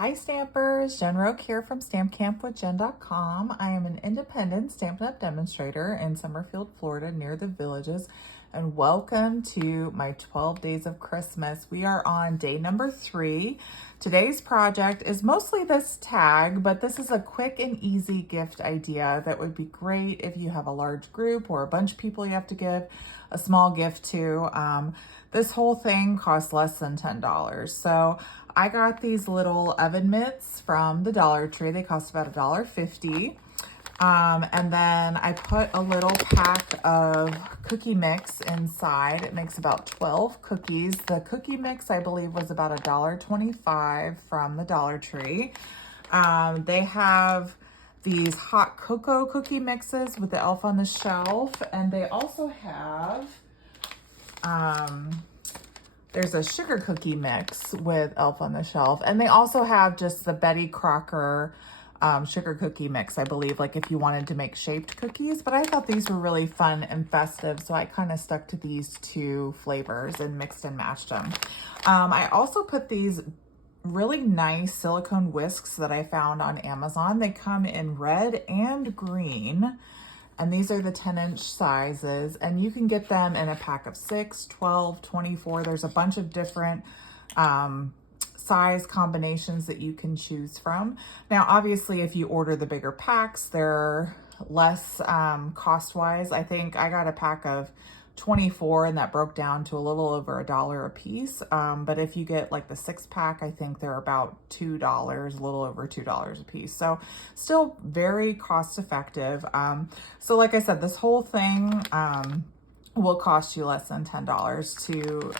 Hi Stampers, Jen Roque here from StampCampWithJen.com. I am an independent Stampin' Up! Demonstrator in Summerfield, Florida near the Villages, and welcome to my 12 Days of Christmas. We are on day number 3. Today's project is mostly this tag, but this is a quick and easy gift idea that would be great if you have a large group or a bunch of people you have to give a small gift to. This whole thing costs less than $10. So I got these little oven mitts from the Dollar Tree. They cost about $1.50. And then I put a little pack of cookie mix inside. It makes about 12 cookies. The cookie mix, I believe, was about $1.25 from the Dollar Tree. They have these hot cocoa cookie mixes with the Elf on the Shelf. And they also have, there's a sugar cookie mix with Elf on the Shelf. And they also have just the Betty Crocker sugar cookie mix, I believe, like if you wanted to make shaped cookies. But I thought these were really fun and festive, so I kind of stuck to these two flavors and mixed and matched them. I also put these really nice silicone whisks that I found on Amazon. They come in red and green. And these are the 10-inch sizes, and you can get them in a pack of 6, 12, 24. There's a bunch of different size combinations that you can choose from. Now, obviously, if you order the bigger packs, they're less cost-wise. I think I got a pack of 24 and that broke down to a little over $1 a piece. But if you get like the 6-pack, I think they're about $2, a little over $2 a piece. So still very cost effective. So like I said, this whole thing will cost you less than $10 to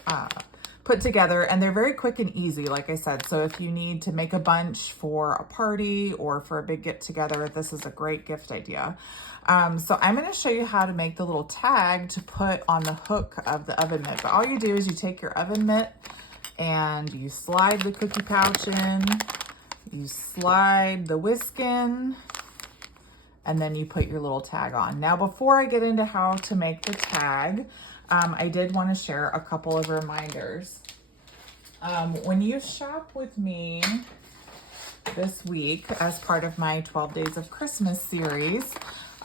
put together, and they're very quick and easy, like I said. So if you need to make a bunch for a party or for a big get together, this is a great gift idea. So I'm going to show you how to make the little tag to put on the hook of the oven mitt. But all you do is you take your oven mitt and you slide the cookie pouch in, you slide the whisk in, and then you put your little tag on. Now, before I get into how to make the tag, I did want to share a couple of reminders. When you shop with me this week as part of my 12 Days of Christmas series,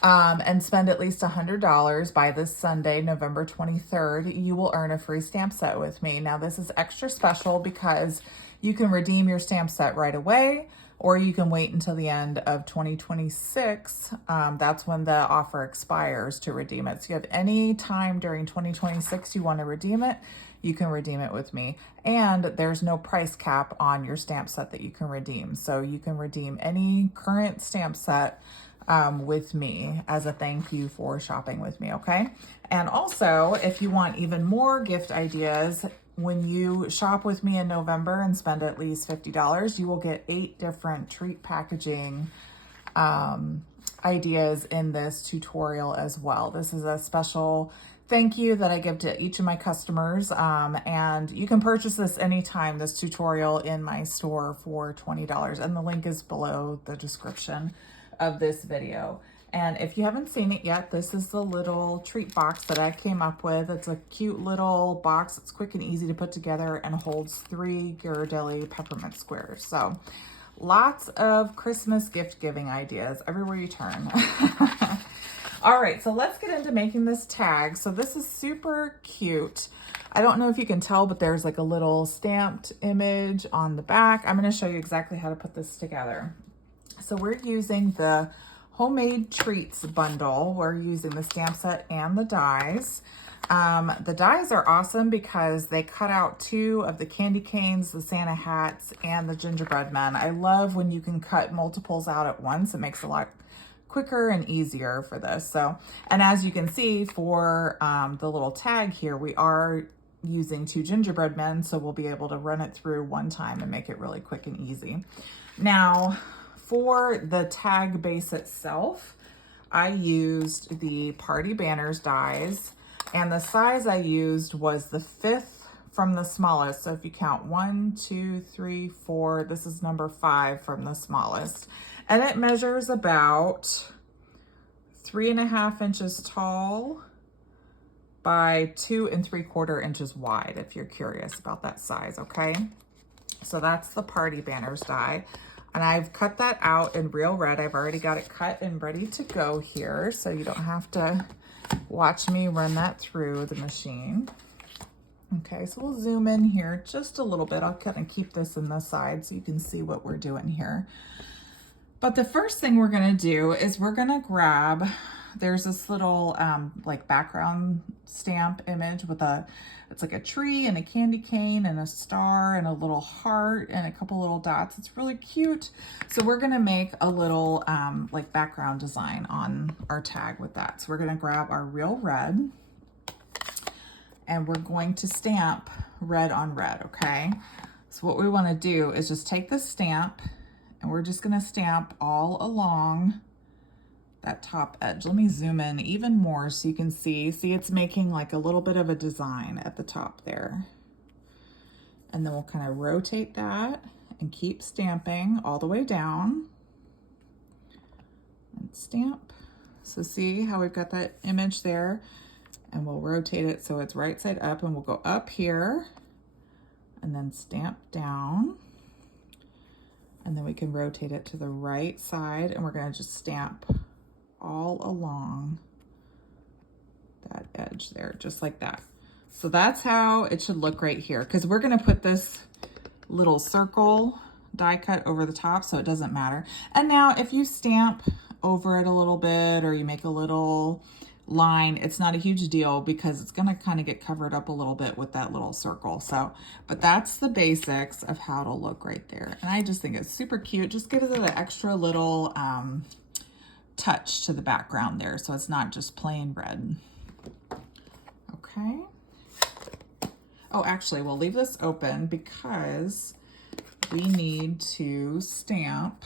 and spend at least $100 by this Sunday, November 23rd, you will earn a free stamp set with me. Now, this is extra special because you can redeem your stamp set right away, or you can wait until the end of 2026. That's when the offer expires to redeem it. So you have any time during 2026 you want to redeem it, you can redeem it with me. And there's no price cap on your stamp set that you can redeem. So you can redeem any current stamp set with me as a thank you for shopping with me, okay? And also, if you want even more gift ideas, when you shop with me in November and spend at least $50, you will get 8 different treat packaging ideas in this tutorial as well. This is a special thank you that I give to each of my customers, and you can purchase this anytime, this tutorial, in my store for $20, and the link is below the description of this video. And if you haven't seen it yet, this is the little treat box that I came up with. It's a cute little box. It's quick and easy to put together and holds 3 Ghirardelli peppermint squares. So lots of Christmas gift giving ideas everywhere you turn. All right, so let's get into making this tag. So this is super cute. I don't know if you can tell, but there's like a little stamped image on the back. I'm going to show you exactly how to put this together. So we're using the Homemade Treats bundle. We're using the stamp set and the dies. The dies are awesome because they cut out 2 of the candy canes, the Santa hats, and the gingerbread men. I love when you can cut multiples out at once. It makes it a lot quicker and easier for this. So, and as you can see for the little tag here, we are using 2 gingerbread men, so we'll be able to run it through one time and make it really quick and easy. Now, for the tag base itself, I used the Party Banners dies, and the size I used was the 5th from the smallest. So if you count 1, 2, 3, 4, this is number 5 from the smallest. And it measures about 3.5 inches tall by 2 3/4 inches wide, if you're curious about that size, okay? So that's the party banners die. And I've cut that out in real red. I've already got it cut and ready to go here, so you don't have to watch me run that through the machine. Okay, so we'll zoom in here just a little bit. I'll kind of keep this in the side so you can see what we're doing here. But the first thing we're gonna do is we're gonna grab, there's this little like background stamp image with it's like a tree and a candy cane and a star and a little heart and a couple little dots. It's really cute. So we're gonna make a little like background design on our tag with that. So we're gonna grab our real red and we're going to stamp red on red, okay? So what we wanna do is just take this stamp and we're just gonna stamp all along that top edge. Let me zoom in even more so you can see. See, it's making like a little bit of a design at the top there. And then we'll kind of rotate that and keep stamping all the way down. And stamp. So see how we've got that image there? And we'll rotate it so it's right side up, and we'll go up here and then stamp down. And then we can rotate it to the right side, and we're gonna just stamp all along that edge there, just like that. So that's how it should look right here, because we're gonna put this little circle die cut over the top, so it doesn't matter. And now if you stamp over it a little bit or you make a little line, it's not a huge deal because it's gonna kind of get covered up a little bit with that little circle. So, but that's the basics of how it'll look right there. And I just think it's super cute. Just gives it an extra little touch to the background there, so it's not just plain red. Okay. Oh, actually, we'll leave this open because we need to stamp.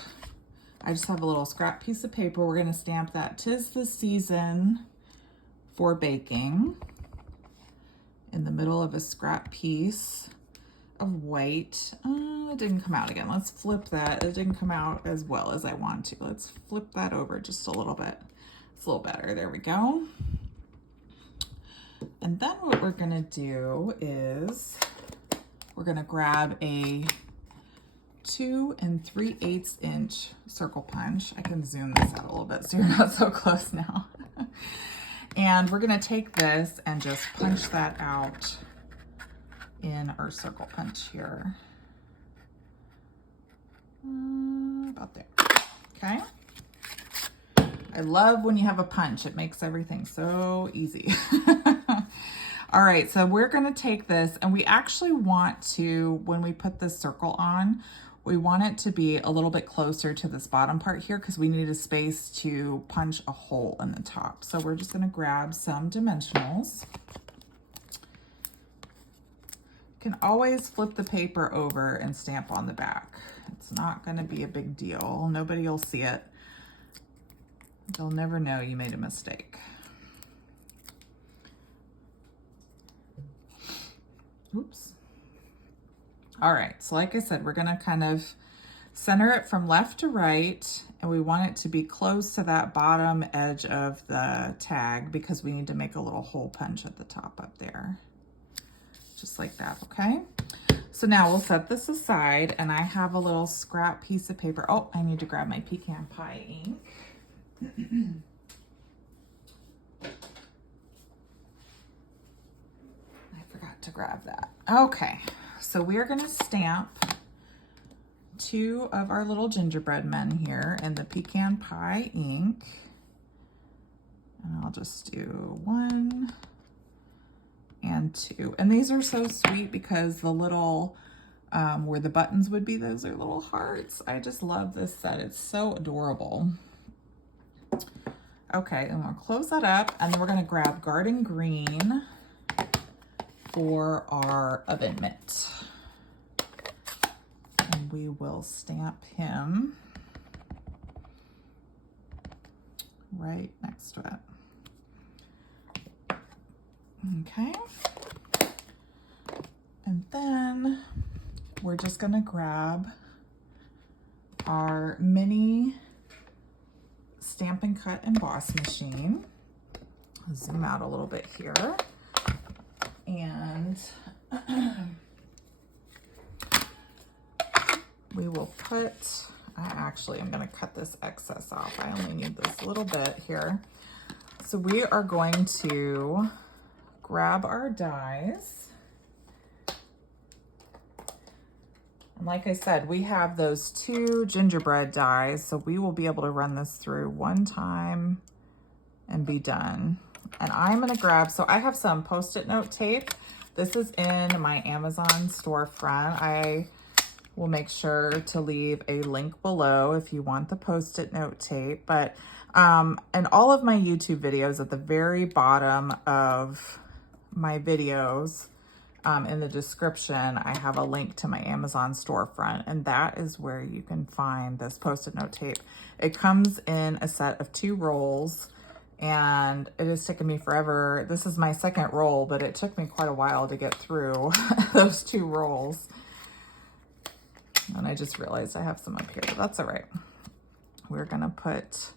I just have a little scrap piece of paper. We're gonna stamp that "'Tis the Season for Baking" in the middle of a scrap piece of white. It didn't come out again. Let's flip that. It didn't come out as well as I want to. Let's flip that over just a little bit. It's a little better. There we go. And then what we're gonna do is we're gonna grab a 2 3/8 inch circle punch. I can zoom this out a little bit so you're not so close now. And we're gonna take this and just punch that out in our circle punch here. About there, okay? I love when you have a punch. It makes everything so easy. All right, so we're gonna take this, and we actually want to, when we put this circle on, we want it to be a little bit closer to this bottom part here because we need a space to punch a hole in the top. So we're just gonna grab some dimensionals. You can always flip the paper over and stamp on the back. It's not gonna be a big deal. Nobody will see it. They'll never know you made a mistake. Oops. All right, so like I said, we're gonna kind of center it from left to right, and we want it to be close to that bottom edge of the tag because we need to make a little hole punch at the top up there. Just like that, okay? So now we'll set this aside, and I have a little scrap piece of paper. Oh, I need to grab my pecan pie ink. I forgot to grab that. Okay, so we're gonna stamp 2 of our little gingerbread men here in the pecan pie ink. And I'll just do 1 and 2. And these are so sweet because the little, where the buttons would be, those are little hearts. I just love this set. It's so adorable. Okay, and we'll close that up, and then we're gonna grab Garden Green for our oven mitt. And we will stamp him right next to it. Okay. And then we're just gonna grab our mini Stampin' Cut Emboss machine. I'll zoom out a little bit here. And we will put, I actually am going to cut this excess off. I only need this little bit here. So we are going to grab our dies. And like I said, we have those 2 gingerbread dies, so we will be able to run this through one time and be done. And I'm gonna grab, so I have some Post-it note tape. This is in my Amazon storefront. I will make sure to leave a link below if you want the Post-it note tape. But and all of my YouTube videos, at the very bottom of my videos, in the description, I have a link to my Amazon storefront, and that is where you can find this Post-it note tape. It comes in a set of 2 rolls, and it has taken me forever. This is my 2nd roll, but it took me quite a while to get through those 2 rolls. And I just realized I have some up here, but that's all right. We're gonna put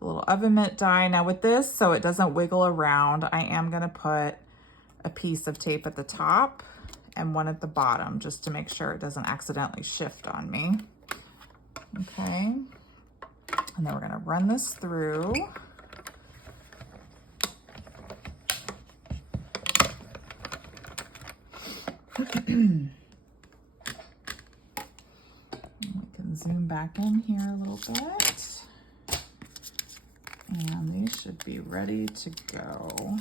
a little oven mitt die. Now with this, so it doesn't wiggle around, I am gonna put a piece of tape at the top and one at the bottom, just to make sure it doesn't accidentally shift on me. Okay, and then we're gonna run this through. We can zoom back in here a little bit. And these should be ready to go.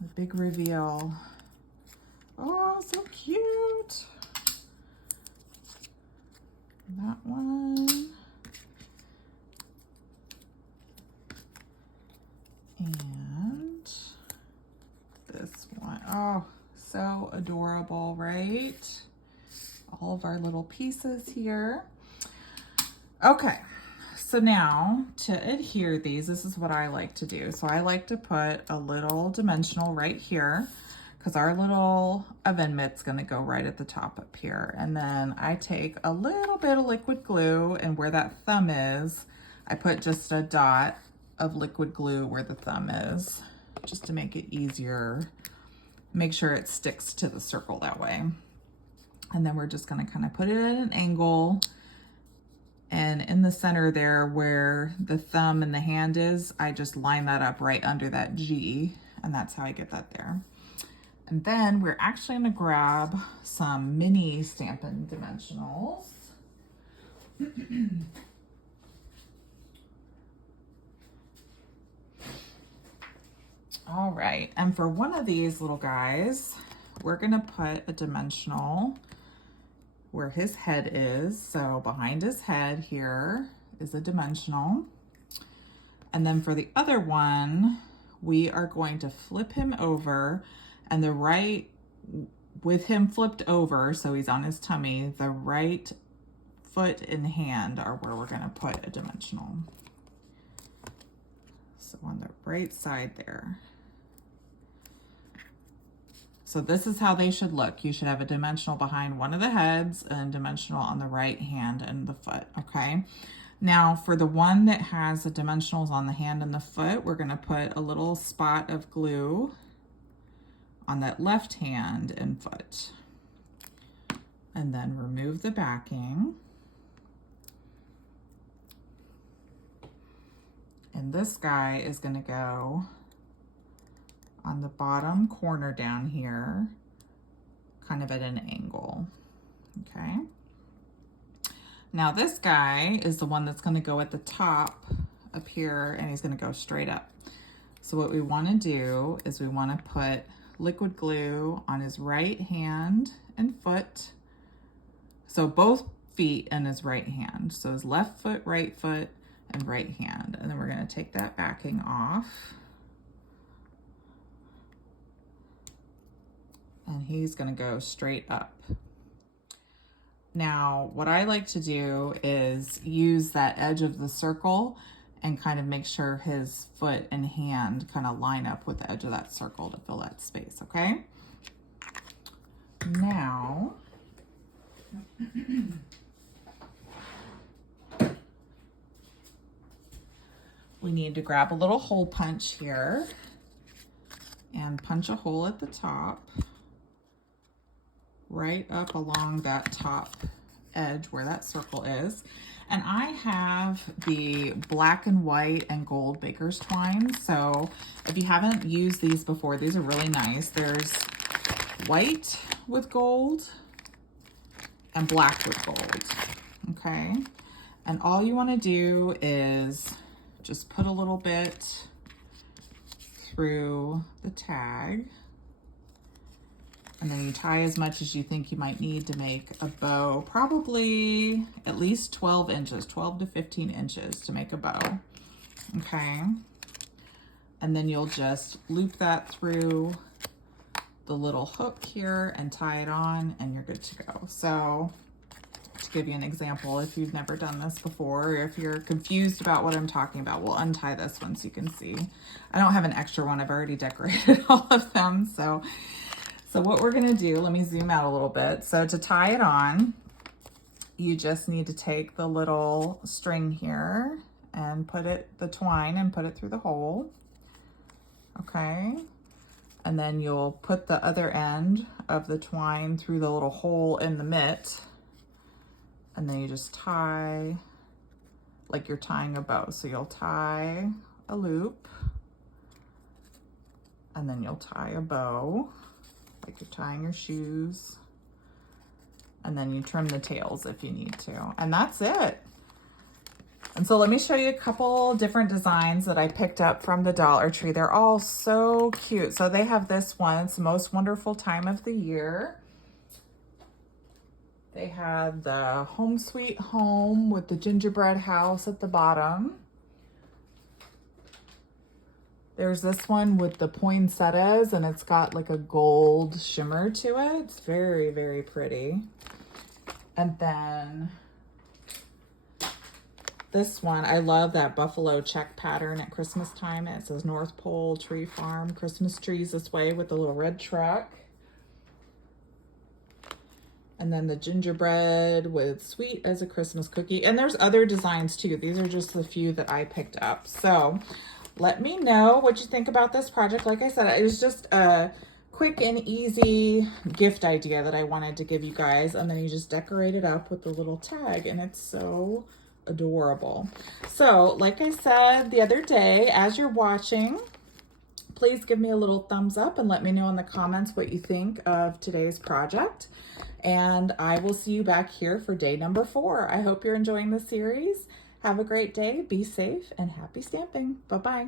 The big reveal. Oh, so cute. That one. And this one. Oh, so adorable, right? All of our little pieces here. Okay. So now to adhere these, this is what I like to do. So I like to put a little dimensional right here, because our little oven mitt's gonna go right at the top up here. And then I take a little bit of liquid glue, and where that thumb is, I put just a dot of liquid glue where the thumb is, just to make it easier. Make sure it sticks to the circle that way. And then we're just gonna kind of put it at an angle. And in the center there where the thumb and the hand is, I just line that up right under that G, and that's how I get that there. And then we're actually gonna grab some mini Stampin' dimensionals. All right, and for one of these little guys, we're gonna put a dimensional where his head is. So behind his head here is a dimensional. And then for the other one, we are going to flip him over, and the right, with him flipped over, so he's on his tummy, the right foot and hand are where we're gonna put a dimensional. So on the right side there. So this is how they should look. You should have a dimensional behind one of the heads and a dimensional on the right hand and the foot, okay? Now for the one that has the dimensionals on the hand and the foot, we're gonna put a little spot of glue on that left hand and foot. And then remove the backing. And this guy is gonna go on the bottom corner down here, kind of at an angle, okay? Now this guy is the one that's gonna go at the top up here, and he's gonna go straight up. So what we wanna do is we wanna put liquid glue on his right hand and foot. So both feet and his right hand. So his left foot, and right hand. And then we're gonna take that backing off. And he's gonna go straight up. Now, what I like to do is use that edge of the circle and kind of make sure his foot and hand kind of line up with the edge of that circle to fill that space, okay? Now, we need to grab a little hole punch here and punch a hole at the top right up along that top edge where that circle is. And I have the black and white and gold baker's twine. So if you haven't used these before, these are really nice. There's white with gold and black with gold, okay? And all you wanna do is just put a little bit through the tag, and then you tie as much as you think you might need to make a bow, probably at least 12 inches, 12 to 15 inches to make a bow, okay? And then you'll just loop that through the little hook here and tie it on, and you're good to go. So to give you an example, if you've never done this before, or if you're confused about what I'm talking about, we'll untie this one so you can see. I don't have an extra one. I've already decorated all of them. So what we're gonna do, let me zoom out a little bit. So to tie it on, you just need to take the little string here and the twine and put it through the hole, okay? And then you'll put the other end of the twine through the little hole in the mitt, and then you just tie like you're tying a bow. So you'll tie a loop, and then you'll tie a bow like you're tying your shoes, and then you trim the tails if you need to, and that's it. And so let me show you a couple different designs that I picked up from the Dollar Tree. They're all so cute. So they have this one, it's the most wonderful time of the year. They had the Home Sweet Home with the gingerbread house at the bottom. There's this one with the poinsettias, and it's got like a gold shimmer to it. It's very, very pretty. And then this one, I love that buffalo check pattern at Christmas time. It says North Pole Tree Farm, Christmas trees this way with the little red truck. And then the gingerbread with sweet as a Christmas cookie. And there's other designs too. These are just the few that I picked up. So let me know what you think about this project. Like I said, it was just a quick and easy gift idea that I wanted to give you guys. And then you just decorate it up with the little tag, and it's so adorable. So like I said the other day, as you're watching, please give me a little thumbs up and let me know in the comments what you think of today's project. And I will see you back here for day number 4. I hope you're enjoying the series. Have a great day, be safe, and happy stamping. Bye-bye.